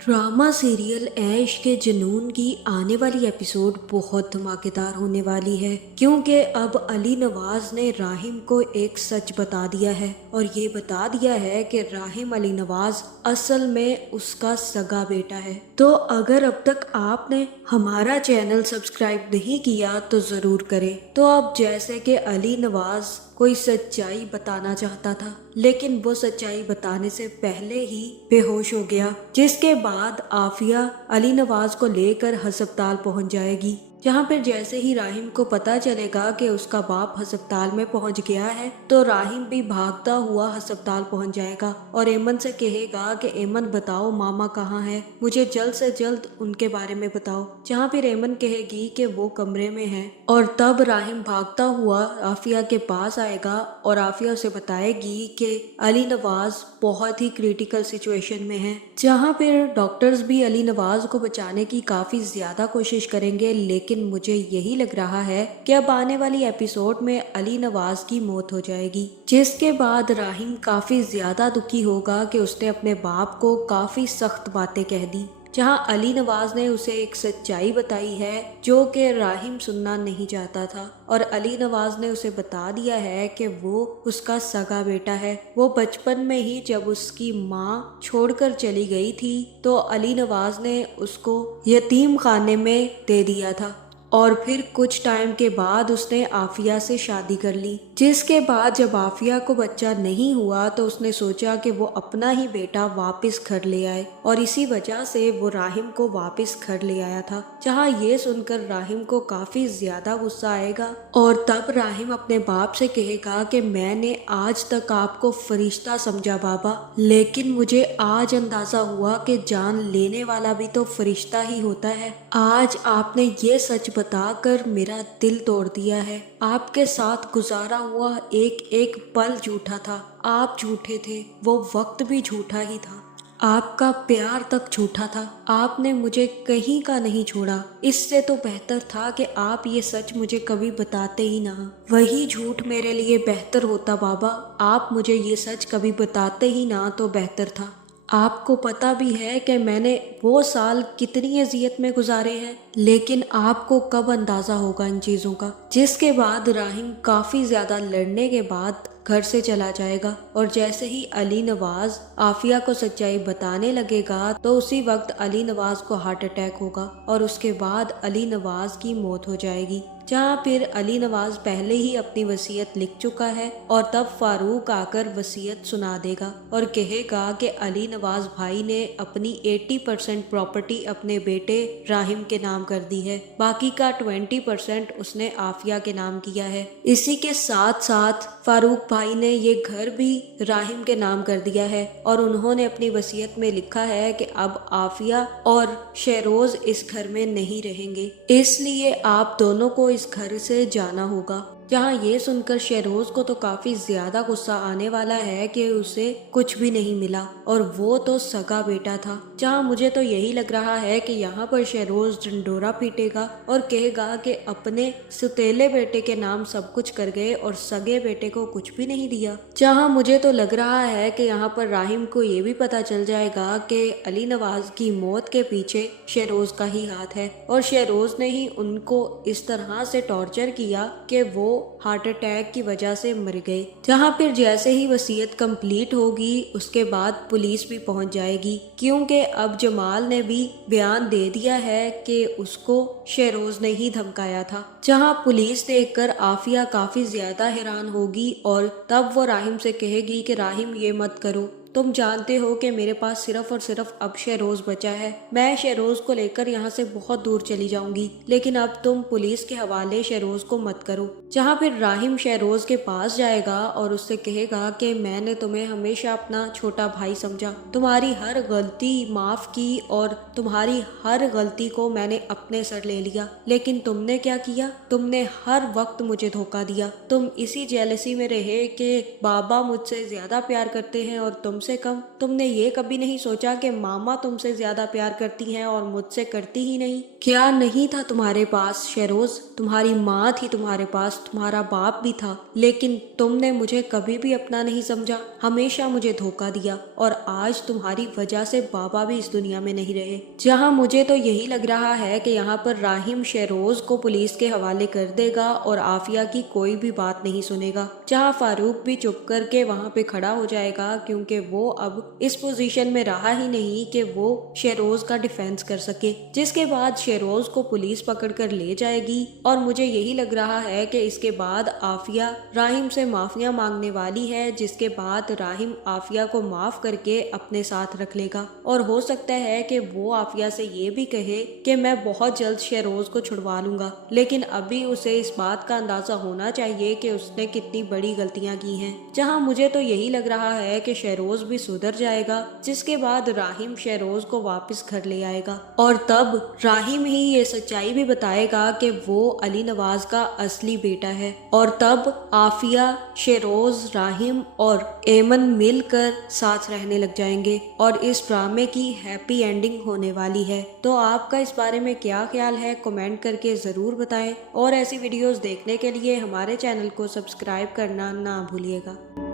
Drama serial ऐश के जुनून की आने वाली एपिसोड बहुत धमाकेदार होने वाली है, क्योंकि अब अली नवाज ने राहिम को एक सच बता दिया है और ये बता दिया है कि राहिम अली नवाज असल में उसका सगा बेटा है। तो अगर अब तक आपने हमारा चैनल सब्सक्राइब नहीं किया तो जरूर करें। तो अब जैसे कि अली नवाज कोई सच्चाई बताना चाहता था, लेकिन वो सच्चाई बताने से पहले ही बेहोश हो गया, जिसके बाद आफिया अली नवाज को लेकर हस्पताल पहुंच जाएगी। जहां पर जैसे ही राहिम को पता चलेगा कि उसका बाप हस्पताल में पहुंच गया है, तो राहिम भी भागता हुआ हस्पताल पहुंच जाएगा और एमन से कहेगा कि एमन बताओ मामा कहाँ है, मुझे जल्द से जल्द उनके बारे में बताओ। जहां पर एमन कहेगी कि वो कमरे में है और तब राहिम भागता हुआ आफिया के पास आएगा और आफिया उसे बताएगी कि अली नवाज बहुत ही क्रिटिकल सिचुएशन में है। जहां पर डॉक्टर्स भी अली नवाज को बचाने की काफी ज्यादा कोशिश करेंगे, लेकिन मुझे यही लग रहा है कि अब आने वाली एपिसोड में अली नवाज की मौत हो जाएगी, जिसके बाद राहिम काफी ज्यादा दुखी होगा कि उसने अपने बाप को काफी सख्त बातें कह दी। जहां अली नवाज ने उसे एक सच्चाई बताई है जो कि राहिम सुनना नहीं चाहता था, और अली नवाज ने उसे बता दिया है कि वो उसका सगा बेटा है। वो बचपन में ही जब उसकी माँ छोड़कर चली गई थी तो अली नवाज ने उसको यतीम खाने में दे दिया था और फिर कुछ टाइम के बाद उसने आफिया से शादी कर ली। जिसके बाद जब आफिया को बच्चा नहीं हुआ तो उसने सोचा कि वो अपना ही बेटा वापस घर ले आए, और इसी वजह से वो राहिम को वापस घर ले आया था। जहाँ ये सुनकर राहिम को काफी ज्यादा गुस्सा आएगा और तब राहिम अपने बाप से कहेगा कि मैंने आज तक आपको फरिश्ता समझा बाबा, लेकिन मुझे आज अंदाजा हुआ कि जान लेने वाला भी तो फरिश्ता ही होता है। आज आपने ये सच बताकर मेरा दिल तोड़ दिया है। आपके साथ गुजारा हुआ एक एक पल झूठा था, आप झूठे थे, वो वक्त भी झूठा ही था, आपका प्यार तक झूठा था, आपने मुझे कहीं का नहीं छोड़ा। इससे तो बेहतर था कि आप ये सच मुझे कभी बताते ही ना, वही झूठ मेरे लिए बेहतर होता बाबा। आप मुझे ये सच कभी बताते ही ना तो बेहतर था। आपको पता भी है कि मैंने वो साल कितनी अजियत में गुजारे हैं, लेकिन आपको कब अंदाजा होगा इन चीज़ों का। जिसके बाद राहिम काफ़ी ज़्यादा लड़ने के बाद घर से चला जाएगा, और जैसे ही अली नवाज आफिया को सच्चाई बताने लगेगा तो उसी वक्त अली नवाज को हार्ट अटैक होगा और उसके बाद अली नवाज की मौत हो जाएगी। जहाँ फिर अली नवाज पहले ही अपनी वसीयत लिख चुका है और तब फारूक आकर वसीयत सुना देगा और कहेगा कि अली नवाज भाई ने अपनी 80% प्रॉपर्टी अपने बेटे राहिम के नाम कर दी है, बाकी का 20% उसने आफिया के नाम किया है। इसी के साथ साथ फारूक भाई ने ये घर भी राहिम के नाम कर दिया है और उन्होंने अपनी वसीयत में लिखा है कि अब आफिया और शहरोज इस घर में नहीं रहेंगे, इसलिए आप दोनों को इस घर से जाना होगा। जहाँ ये सुनकर शहरोज को तो काफी ज्यादा गुस्सा आने वाला है कि उसे कुछ भी नहीं मिला और वो तो सगा बेटा था। जहाँ मुझे तो यही लग रहा है कि यहाँ पर शहरोज डंडोरा पीटेगा और कहेगा कि अपने सुतेले बेटे के नाम सब कुछ कर गए और सगे बेटे को कुछ भी नहीं दिया। जहाँ मुझे तो लग रहा है कि यहाँ पर राहिम को ये भी पता चल जाएगा कि अली नवाज की मौत के पीछे शहरोज का ही हाथ है और शहरोज ने ही उनको इस तरह से टॉर्चर किया कि वो हार्ट अटैक की वजह से मर गए। जहाँ फिर जैसे ही वसीयत कंप्लीट होगी उसके बाद पुलिस भी पहुंच जाएगी, क्योंकि अब जमाल ने भी बयान दे दिया है कि उसको शहरोज ने ही धमकाया था। जहाँ पुलिस देखकर आफिया काफी ज्यादा हैरान होगी और तब वो राहिम से कहेगी कि राहिम ये मत करो, तुम जानते हो कि मेरे पास सिर्फ और सिर्फ अब शहरोज बचा है, मैं शहरोज को लेकर यहाँ से बहुत दूर चली जाऊंगी, लेकिन अब तुम पुलिस के हवाले शहरोज को मत करो। जहाँ फिर राहिम शहरोज के पास जाएगा और उससे कहेगा कि मैंने तुम्हें हमेशा अपना छोटा भाई समझा, तुम्हारी हर गलती माफ की और तुम्हारी हर गलती को मैंने अपने सर ले लिया, लेकिन तुमने क्या किया, तुमने हर वक्त मुझे धोखा दिया। तुम इसी जेलसी में रहे कि बाबा मुझसे ज्यादा प्यार करते हैं और तुम कम से कम तुमने ये कभी नहीं सोचा कि मामा तुमसे ज्यादा प्यार करती हैं और मुझसे करती ही नहीं? क्या नहीं था तुम्हारे पास शेरोज? तुम्हारी माँ थी तुम्हारे पास, तुम्हारा बाप भी था, लेकिन तुमने मुझे कभी भी अपना नहीं समझा, हमेशा मुझे धोखा दिया। और आज तुम्हारी वजह से बाबा भी इस दुनिया में नहीं रहे। जहाँ मुझे तो यही लग रहा है कि यहाँ पर राहिम शेरोज को पुलिस के हवाले कर देगा और आफिया की कोई भी बात नहीं सुनेगा। जहाँ फारूक भी चुप करके वहाँ पे खड़ा हो जाएगा, क्योंकि वो अब इस पोजीशन में रहा ही नहीं कि वो शेरोज का डिफेंस कर सके। जिसके बाद शेरोज को पुलिस पकड़ कर ले जाएगी और मुझे यही लग रहा है कि इसके बाद आफिया राहिम से माफिया मांगने वाली है, जिसके बाद राहिम आफिया को माफ करके अपने साथ रख लेगा। और हो सकता है कि वो आफिया से ये भी कहे कि मैं बहुत जल्द शेरोज को छुड़वा लूंगा, लेकिन अभी उसे इस बात का अंदाजा होना चाहिए कि उसने कितनी बड़ी गलतियां की हैं। जहां मुझे तो यही लग रहा है कि शेरोज भी सुधर जाएगा, जिसके बाद राहिम शेरोज को वापस घर ले आएगा और तब राहिम ही ये सच्चाई भी बताएगा कि वो अली नवाज का असली बेटा है। और तब आफिया, शेरोज, राहिम और एमन मिलकर साथ रहने लग जाएंगे और इस ड्रामे की हैप्पी एंडिंग होने वाली है। तो आपका इस बारे में क्या ख्याल है, कमेंट करके ज़रूर बताएं और ऐसी वीडियोस देखने के लिए हमारे चैनल को सब्सक्राइब करना ना भूलिएगा।